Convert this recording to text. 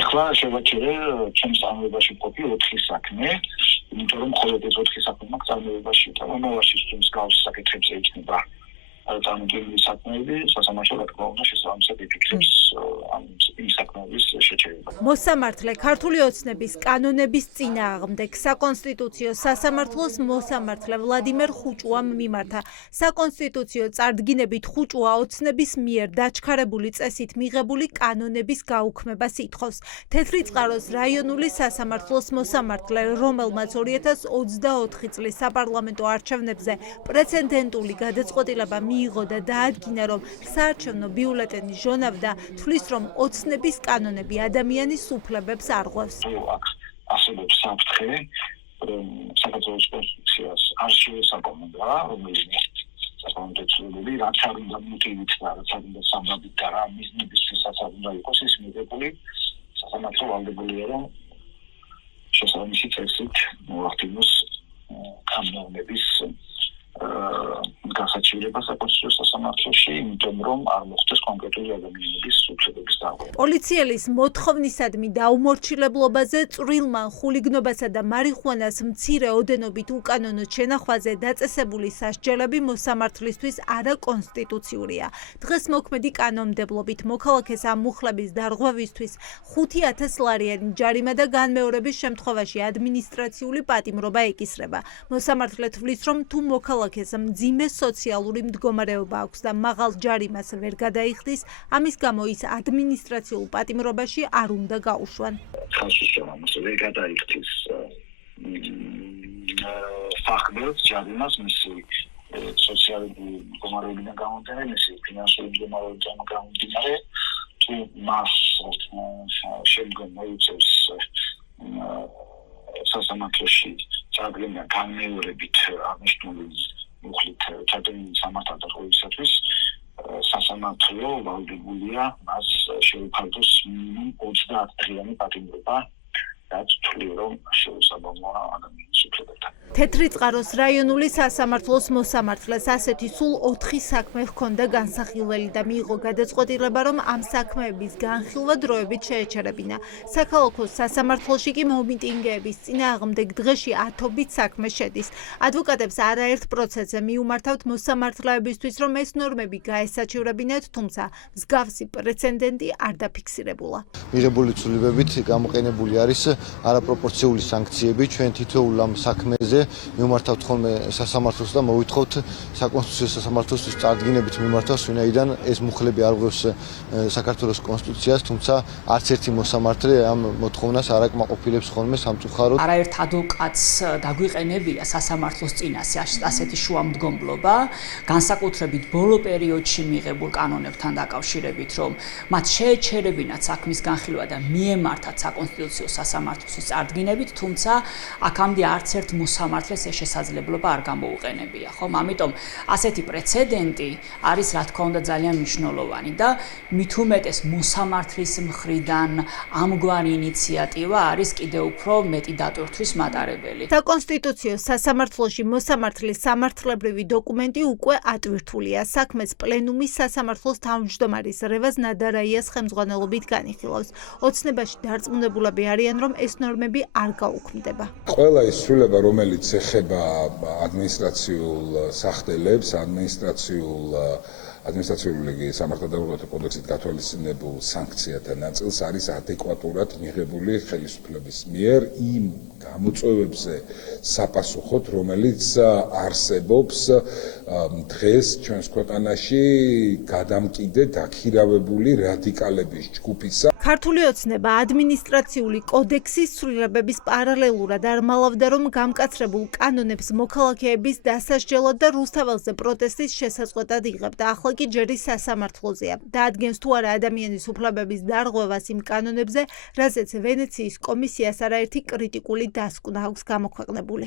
ეხლა შევაჩერე ჩემს წარმოებაში ყოფილი 4 საქმე, იმიტომ რომ მხოლოდ ეს 4 საქმე მაქვს წარმოებაში და მომავალში ჩემს გავს საკითხებს ეჩნება წარმოებული საქმეები, სასამართლო რა თქმა უნდა შესაბამისად იფიქრებს იმ საქმეების შეჩერება. მოსამართლე ქართული ოცნების კანონების წინააღმდეგ საკონსტიტუციო სასამართლოს მოსამართლე ვლადიმერ ხუჭუამ მიმართა. საკონსტიტუციო წარდგინებით ხუჭუა ოცნების მიერ დაჩქარებული წესით მიღებული კანონების გაუქმებას ითხოვს. თეთრიწყაროს რაიონული სასამართლოს მოსამართლე, რომელმაც 2024 წლის საპარლამენტო არჩევნებზე პრეცედენტული გადაწყვეტილება მიიღო და დაადგინა, რომ საარჩევნო ბიულეტენი ჟონავდა, თვლის, რომ ოცნების კანონები ადამიანის უფლებებს არღვევს. აქ არსებობს საფრთხე, რომ საქართველოს კონსტიტუციას არ შეესაბამება, რომელიც საკანონმდებლო ცვლილებები, რაც არ უნდა მოტივით და რაც არ უნდა სამბაბით და რა მიზნებისთვის არ უნდა იყოს ის მიღებული, სასამართლო ვალდებულია, რომ შესაბამისი წესით მოახდინოს კანონების გასაჩივრება საკონსტიტუციო სასამართლოში, იმიტომ რომ არ მოხდეს კონკრეტული ადამიანების უფლებების დარღვევა. პოლიციელის მოთხოვნისადმი დაუმორჩილებლობაზე, წვრილმან ხულიგნობასა და მარიხუანას მცირე ოდენობით უკანონო შენახვაზე დაწესებული სასჯელები მოსამართლისთვის არაკონსტიტუციურია. დღეს მოქმედი კანონმდებლობით მოქალაქეს ამ მუხლების დარღვევისთვის 5,000 ლარიანი ჯარიმა და განმეორების შემთხვევაში ადმინისტრაციული პატიმრობა ეკისრება. მოსამართლე თვლის, რომ თუ მოქალაქეს მძიმე სოციალური მდგომარეობა აქვს და მაღალ ჯარიმას ვერ გადაიხდის, ამის გამო ის ადმინისტრაციულ პატიმრობაში არ უნდა გაუშვან. ხალხის ვერ გადაიხდის ფაქტებს ჯარიმას მისი სოციალური მდგომარეობიდან გამომდინარე, მისი ფინანსური მდგომარეობიდან გამომდინარე, თუ მას შემდგომ მოიწევს სასამართლოში წარდგენა განმეორებით აღნიშნული მუხლით ჩადენილი სამართალ დარღვევისათვის სასამართლო ვალდებულია მას შეუფარდოს მინიმუმ 30 დღიანი პატიმრობა, რაც თვლი რომ შეუსაბამოა ადამიანის უფლებებთან. თეთრიწყაროს რაიონული სასამართლოს მოსამართლეს ასეთი სულ 4 საქმე ჰქონდა განსახილველი და მიიღო გადაწყვეტილება, რომ ამ საქმეების განხილვა დროებით შეეჩერებინა. საქალაქო სასამართლოში კი მომიტინგეების წინააღმდეგ დღეში ათობით საქმე შედის. ადვოკატებს არაერთ პროცესზე მიუმართავთ მოსამართლეებისთვის, რომ ეს ნორმები გაესაჩივრებინათ, თუმცა მსგავსი პრეცედენტი არ დაფიქსირებულა. მიღებული ცვლილებებით გამოყენებული არის არაპროპორციული სანქციები. ჩვენ თითოეულ ამ საქმეზე მიმართავთ ხოლმე სასამართლოს და მოვითხოვთ საკონსტიტუციო სასამართლოსთვის წარდგინებით მიმართავს, ვინაიდან ეს მუხლები არღვევს საქართველოს კონსტიტუციას, თუმცა არც ერთი მოსამართლე ამ მოთხოვნას არ აკმაყოფილებს ხოლმე სამწუხაროდ. არაერთ ადვოკატს დაგვიყენებია სასამართლოს წინაშე ასეთი შუამდგომლობა, განსაკუთრებით ბოლო პერიოდში მიღებულ კანონებთან დაკავშირებით, რომ მათ შეეჩერებინათ საქმის განხილვა და მიემართათ საკონსტიტუციო სასამართლოსთვის წარდგინებით, თუმცა აქამდე არც ერთ მოსამართლეს ეს შესაძლებლობა არ გამოუყენებია, ხომ? ამიტომ ასეთი პრეცედენტი არის, რა თქმა უნდა, ძალიან მნიშვნელოვანი და მით უმეტეს მოსამართლის მხრიდან ამგვარი ინიციატივა არის კიდევ უფრო მეტი დატვირთვის მატარებელი. საკონსტიტუციო სასამართლოში მოსამართლის სამართლებრივი დოკუმენტი უკვე ატვირთულია. საქმეს პლენუმის სასამართლოს თავმჯდომარის რევაზ ნადარაიას ხელმძღვანელობით განიხილავს. ოცნებაში დარწმუნებულები არიან, რომ ეს ნორმები არ გაუქმდება. ყველა ის ცვლილება, რომელიც ეხება ადმინისტრაციულ სახდელებს, ადმინისტრაციული სამართალდამცავთა კოდექსით გათვალისწინებულ სანქციათა ნაწილს არის ადეკვატურად მიღებული ხელისუფლების მიერ იმ გამოწვევებზე საპასუხოდ, რომელიც არსებობს დღეს ჩვენს ქვეყანაში გადამკიდე დაქირავებული რადიკალების ჯგუფისა. ქართული ოცნება ადმინისტრაციული კოდექსის ცვლილებების პარალელურად არმალავდა, რომ გამკაცრებულ კანონებს მოქალაქეების დასასჯელად და რუსთაველზე პროტესტის შესაწყვეტად იღებდა. ახლა კი ჯერი სასამართლოზეა. დაადგენს თუ არა ადამიანის უფლებების დარღვევას იმ კანონებზე, რაზეც ვენეციის კომისიას არაერთი კრიტიკული დასკვნა აქვს გამოქვეყნებული.